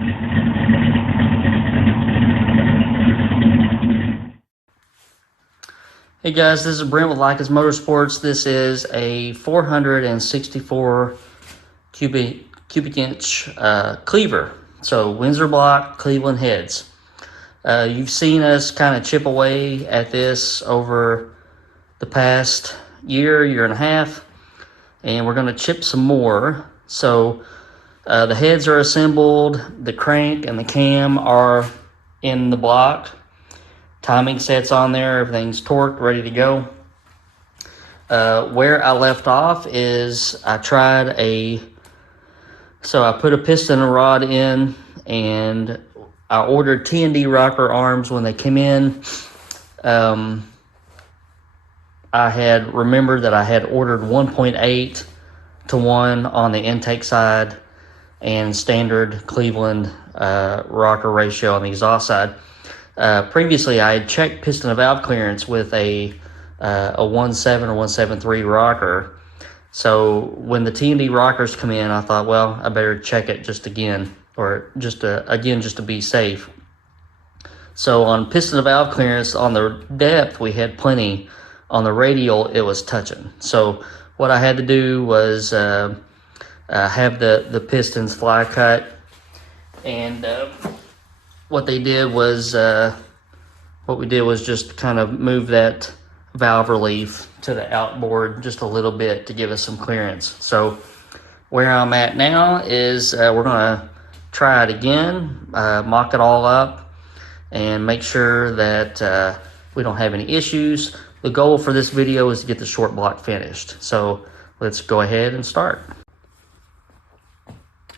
Hey guys, this is Brent with Lykins Motorsports. This is a 464 cubic inch cleaver. So Windsor block, Cleveland heads. You've seen us kind of chip away at this over the past year and a half, and we're going to chip some more. So the heads are assembled, the crank and the cam are in the block. Timing sets on there, everything's torqued, ready to go. Where I left off is I put a piston and rod in, and I ordered T&D rocker arms when they came in. I had remembered that I had ordered 1.8 to 1 on the intake side and standard Cleveland rocker ratio on the exhaust side. Previously, I had checked piston and valve clearance with a 1.7 or 1.73 rocker. So when the T&D rockers come in, I thought, well, I better check it just again, or just to be safe. So on piston and valve clearance, on the depth, we had plenty. On the radial, it was touching. So what I had to do was have the pistons fly cut, and what we did was just kind of move that valve relief to the outboard just a little bit to give us some clearance. So where I'm at now is we're gonna try it again, mock it all up, and make sure that we don't have any issues. The goal for this video is to get the short block finished. So let's go ahead and start.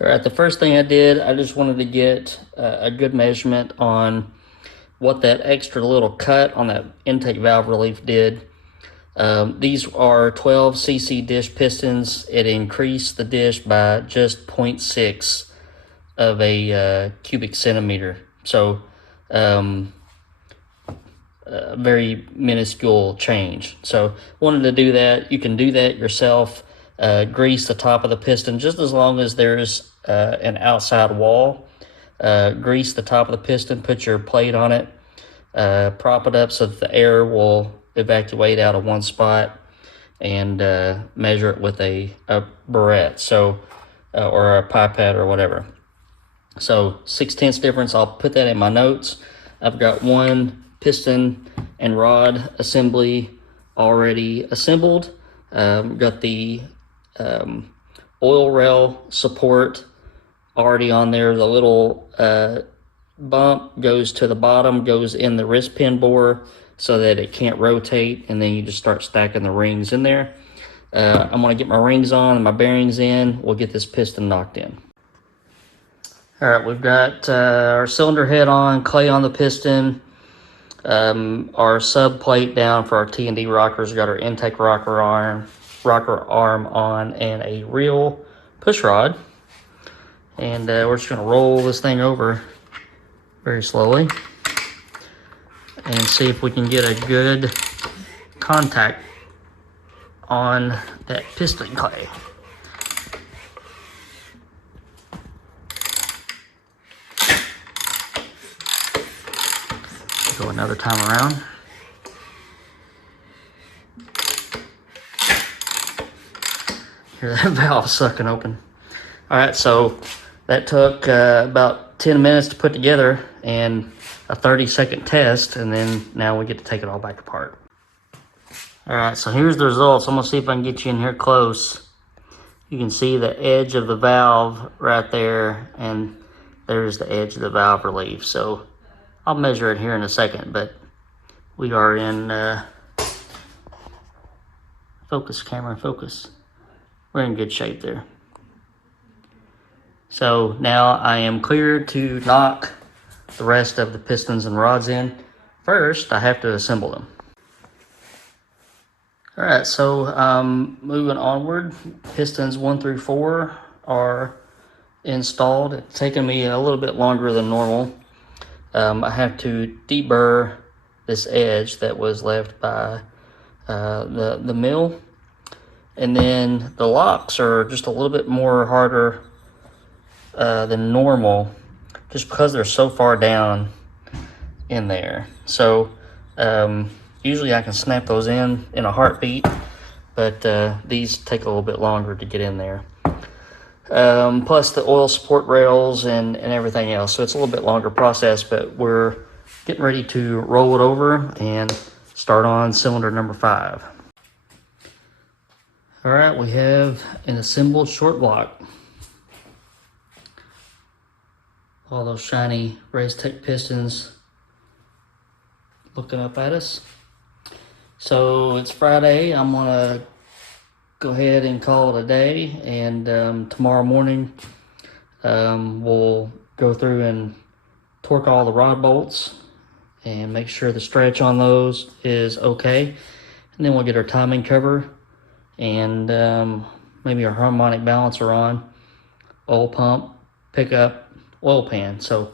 All right, the first thing I did, I just wanted to get a good measurement on what that extra little cut on that intake valve relief did. These are 12 cc dish pistons. It increased the dish by just 0.6 of a cubic centimeter. So a very minuscule change. So wanted to do that. You can do that yourself. Grease the top of the piston just as long as there's an outside wall. Grease the top of the piston, put your plate on it, prop it up so that the air will evacuate out of one spot, and measure it with a barrette, or a pipette or whatever. So 6/10 difference. I'll put that in my notes. I've got one piston and rod assembly already assembled. Got the oil rail support already on there. The little bump goes to the bottom, goes in the wrist pin bore so that it can't rotate, and then you just start stacking the rings in there. I'm going to get my rings on and my bearings in. We'll get this piston knocked in. All right, we've got our cylinder head on, clay on the piston, our sub plate down for our T&D rockers. We've got our intake rocker arm on, and a real push rod. And we're just going to roll this thing over very slowly and see if we can get a good contact on that piston clay. Go another time around. Hear that valve sucking open. All right, so that took about 10 minutes to put together and a 30-second test, and then now we get to take it all back apart. All right, so here's the results. I'm gonna see if I can get you in here close. You can see the edge of the valve right there, and there's the edge of the valve relief. So I'll measure it here in a second, but we are in focus, camera, focus. We're in good shape there. So now I am cleared to knock the rest of the pistons and rods in. First, I have to assemble them. All right, so moving onward, pistons 1 through 4 are installed. It's taken me a little bit longer than normal. I have to deburr this edge that was left by the mill. And then the locks are just a little bit more harder than normal. just because they're so far down in there. So usually I can snap those in a heartbeat, but these take a little bit longer to get in there. Plus the oil support rails and everything else. So it's a little bit longer process, but we're getting ready to roll it over and start on cylinder number 5. All right, we have an assembled short block. All those shiny Racetech pistons looking up at us. So it's Friday. I'm gonna go ahead and call it a day, and tomorrow morning we'll go through and torque all the rod bolts and make sure the stretch on those is okay, and then we'll get our timing cover and maybe our harmonic balancer on, oil pump, pickup, oil pan. So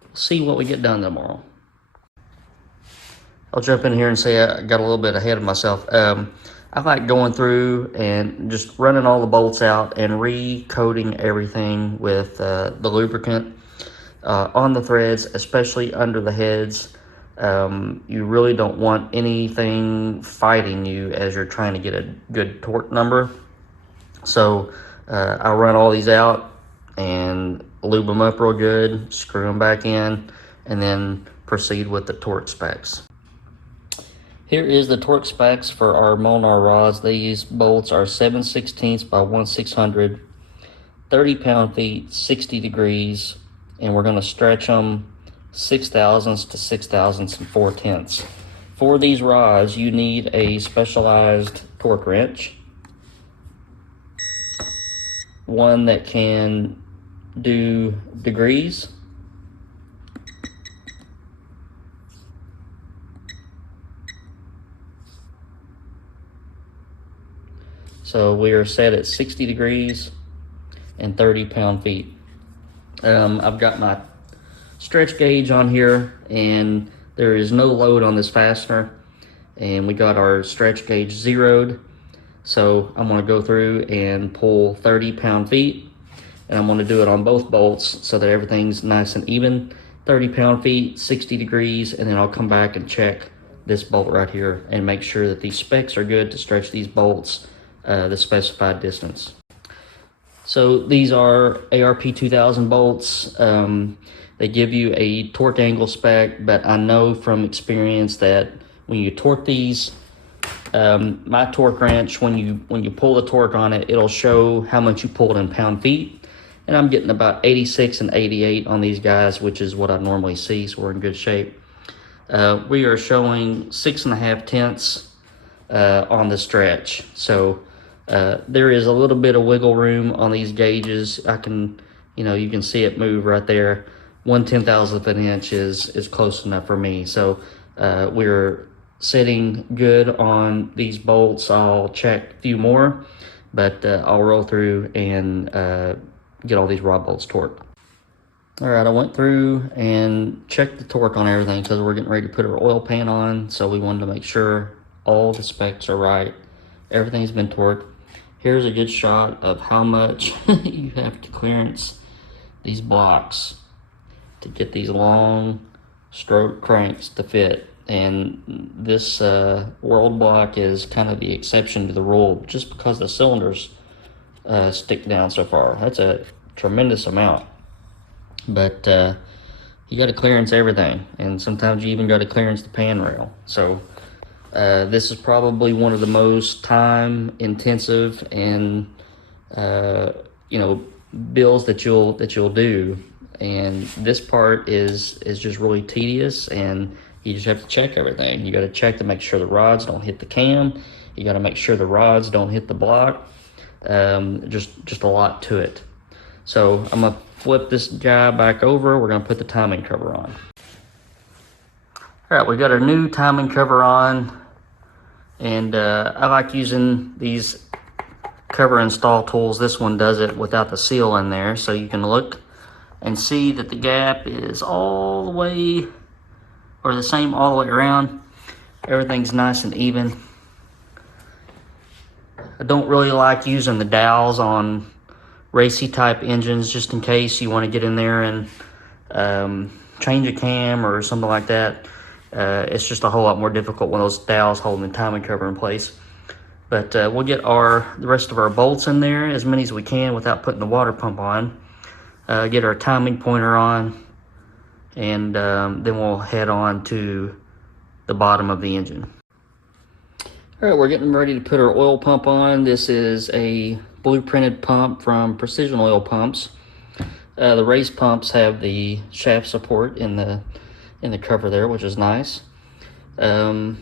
we'll see what we get done tomorrow. I'll jump in here and say I got a little bit ahead of myself. I like going through and just running all the bolts out and re-coating everything with the lubricant on the threads, especially under the heads. You really don't want anything fighting you as you're trying to get a good torque number. So I'll run all these out and lube them up real good, screw them back in, and then proceed with the torque specs. Here is the torque specs for our Molnar rods. These bolts are 7/16 by 1/600, 30 pound-feet, 60 degrees, and we're going to stretch them 6 thousandths to 6 thousandths and 4/10. For these rods, you need a specialized torque wrench, one that can do degrees, so we are set at 60 degrees and 30 pound-feet. I've got my stretch gauge on here, and there is no load on this fastener, and we got our stretch gauge zeroed. So I'm going to go through and pull 30 pound-feet, and I'm going to do it on both bolts so that everything's nice and even. 30 pound-feet, 60 degrees, and then I'll come back and check this bolt right here and make sure that these specs are good to stretch these bolts the specified distance. So these are ARP 2000 bolts. They give you a torque angle spec, but I know from experience that when you torque these, my torque wrench, when you pull the torque on it, it'll show how much you pulled in pound-feet, and I'm getting about 86 and 88 on these guys, which is what I normally see, so we're in good shape. We are showing 6.5 tenths on the stretch, so there is a little bit of wiggle room on these gauges. I can, you can see it move right there. 1/10,000th of an inch is close enough for me. So we're sitting good on these bolts. I'll check a few more, but I'll roll through and get all these rod bolts torqued. All right, I went through and checked the torque on everything because we're getting ready to put our oil pan on. So we wanted to make sure all the specs are right. Everything's been torqued. Here's a good shot of how much you have to clearance these blocks to get these long stroke cranks to fit. And this world block is kind of the exception to the rule just because the cylinders stick down so far. That's a tremendous amount. But you got to clearance everything, and sometimes you even got to clearance the pan rail. So this is probably one of the most time intensive and builds that you'll do, and this part is just really tedious, and you just have to check everything. You got to check to make sure the rods don't hit the cam. You got to make sure the rods don't hit the block. Just a lot to it. So I'm gonna flip this guy back over. We're gonna put the timing cover on. All right, we got our new timing cover on, and I like using these cover install tools. This one does it without the seal in there, so you can look and see that the gap is all the way, or the same all the way around. Everything's nice and even. I don't really like using the dowels on racy type engines, just in case you want to get in there and change a cam or something like that, it's just a whole lot more difficult when those dowels holding the timing cover in place. But we'll get the rest of our bolts in there, as many as we can without putting the water pump on. Get our timing pointer on, and then we'll head on to the bottom of the engine. All right, we're getting ready to put our oil pump on. This is a blueprinted pump from Precision Oil Pumps. The race pumps have the shaft support in the cover there, which is nice. It's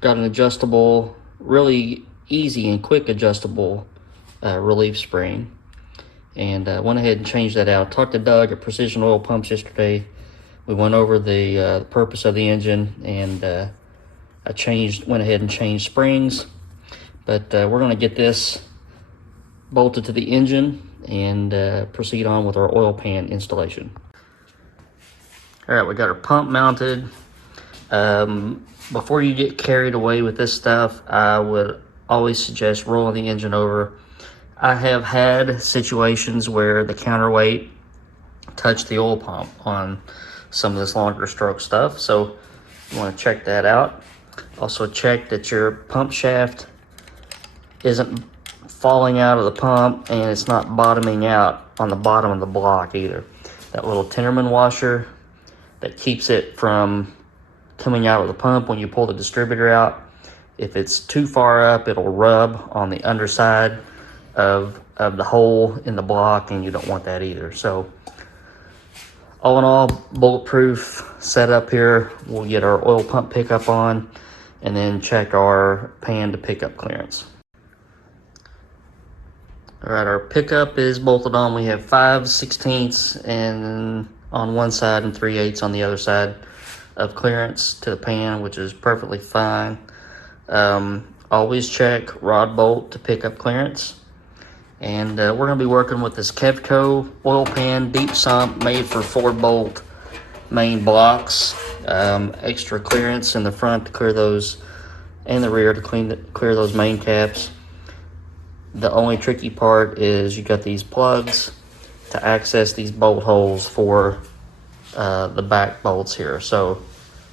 got an adjustable, really easy and quick adjustable relief spring, and went ahead and changed that out. Talked to Doug at Precision Oil Pumps yesterday. We went over the purpose of the engine, and I went ahead and changed springs. But we're going to get this bolted to the engine and proceed on with our oil pan installation. All right, we got our pump mounted. Before you get carried away with this stuff, I would always suggest rolling the engine over. I have had situations where the counterweight touched the oil pump on some of this longer stroke stuff, so you want to check that out. Also check that your pump shaft isn't falling out of the pump and it's not bottoming out on the bottom of the block either. That little Tinnerman washer that keeps it from coming out of the pump when you pull the distributor out, if it's too far up, it'll rub on the underside of the hole in the block, and you don't want that either. So all in all, bulletproof setup here. We'll get our oil pump pickup on and then check our pan to pickup clearance. All right, our pickup is bolted on. We have 5/16 and on one side and 3/8 on the other side of clearance to the pan, which is perfectly fine. Always check rod bolt to pick up clearance. And we're going to be working with this Kevco oil pan deep sump made for 4-bolt main blocks. Extra clearance in the front to clear those, and the rear to clear those main caps. The only tricky part is you got these plugs to access these bolt holes for the back bolts here. So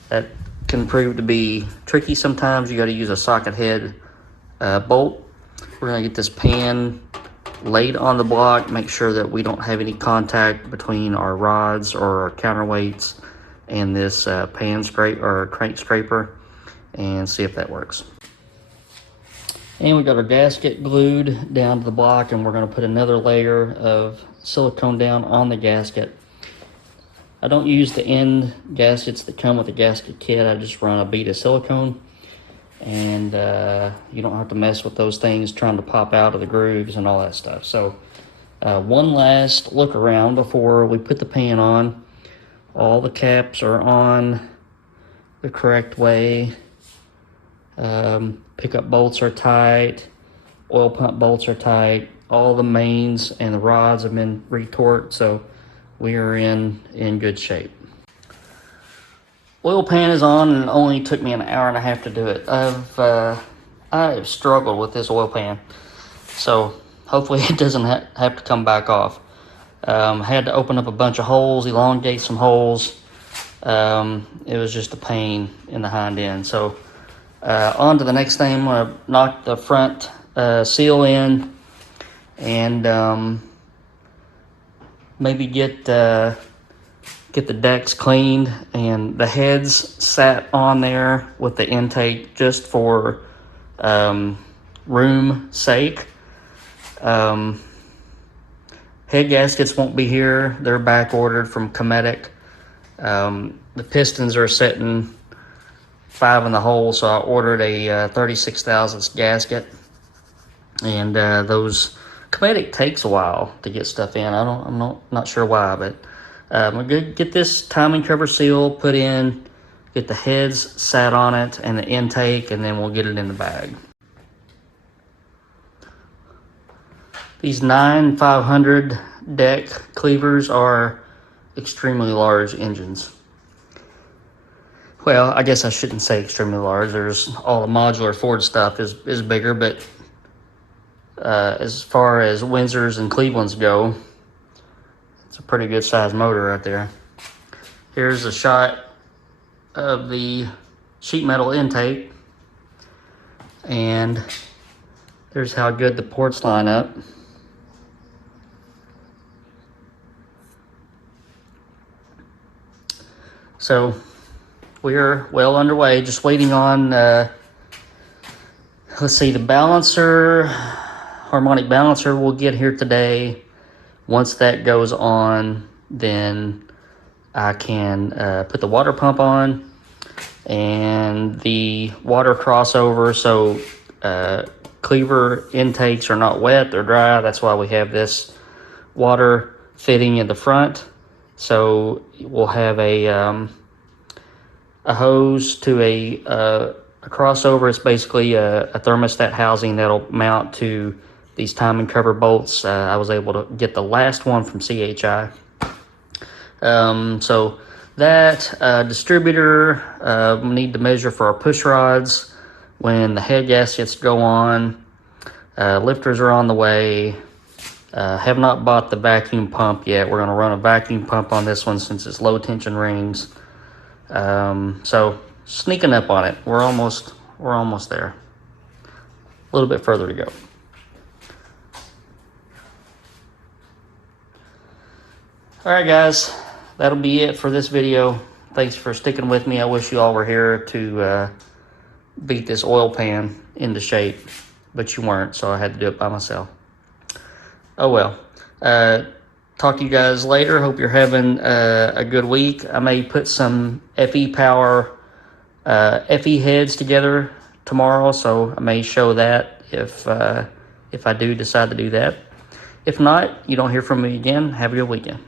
that can prove to be tricky sometimes. You got to use a socket head bolt. We're going to get this pan laid on the block, make sure that we don't have any contact between our rods or our counterweights and this pan scrape or crank scraper, and see if that works. And we got our gasket glued down to the block, and we're going to put another layer of silicone down on the gasket. I don't use the end gaskets that come with the gasket kit. I just run a bead of silicone, and you don't have to mess with those things trying to pop out of the grooves and all that stuff. So one last look around before we put the pan on. All the caps are on the correct way. Pickup bolts are tight. Oil pump bolts are tight. All the mains and the rods have been retorqued, so we are in good shape. Oil pan is on, and it only took me an hour and a half to do it. I've struggled with this oil pan, so hopefully it doesn't have to come back off. Had to open up a bunch of holes, elongate some holes. It was just a pain in the hind end. So on to the next thing. I'm going to knock the front seal in, and maybe get the decks cleaned, and the heads sat on there with the intake just for room sake. Head gaskets won't be here. They're back ordered from Cometic. The pistons are sitting 5 in the hole, so I ordered a 36 thousandths gasket, and those Cometic takes a while to get stuff in. I'm not sure why, but we're going to get this timing cover seal put in, get the heads sat on it and the intake, and then we'll get it in the bag. These 9/500 deck Clevers are extremely large engines. Well, I guess I shouldn't say extremely large. There's all the modular Ford stuff is bigger, but as far as Windsors and Clevelands go, It's a pretty good sized motor right there. Here's a shot of the sheet metal intake, and there's how good the ports line up. So we're well underway, just waiting on, let's see, the balancer, harmonic balancer will get here today. Once that goes on, then I can put the water pump on and the water crossover. So Clevor intakes are not wet, they're dry. That's why we have this water fitting in the front. So we'll have a hose to a crossover. It's basically a thermostat housing that'll mount to these timing cover bolts. I was able to get the last one from CHI. So that distributor, we need to measure for our push rods when the head gaskets go on. Lifters are on the way. Have not bought the vacuum pump yet. We're going to run a vacuum pump on this one since it's low tension rings. So sneaking up on it. We're almost there. A little bit further to go. All right, guys, that'll be it for this video. Thanks for sticking with me. I wish you all were here to beat this oil pan into shape, but you weren't, so I had to do it by myself. Oh well. Talk to you guys later. Hope you're having a good week. I may put some FE power FE heads together tomorrow, so I may show that if I do decide to do that. If not, you don't hear from me again. Have a good weekend.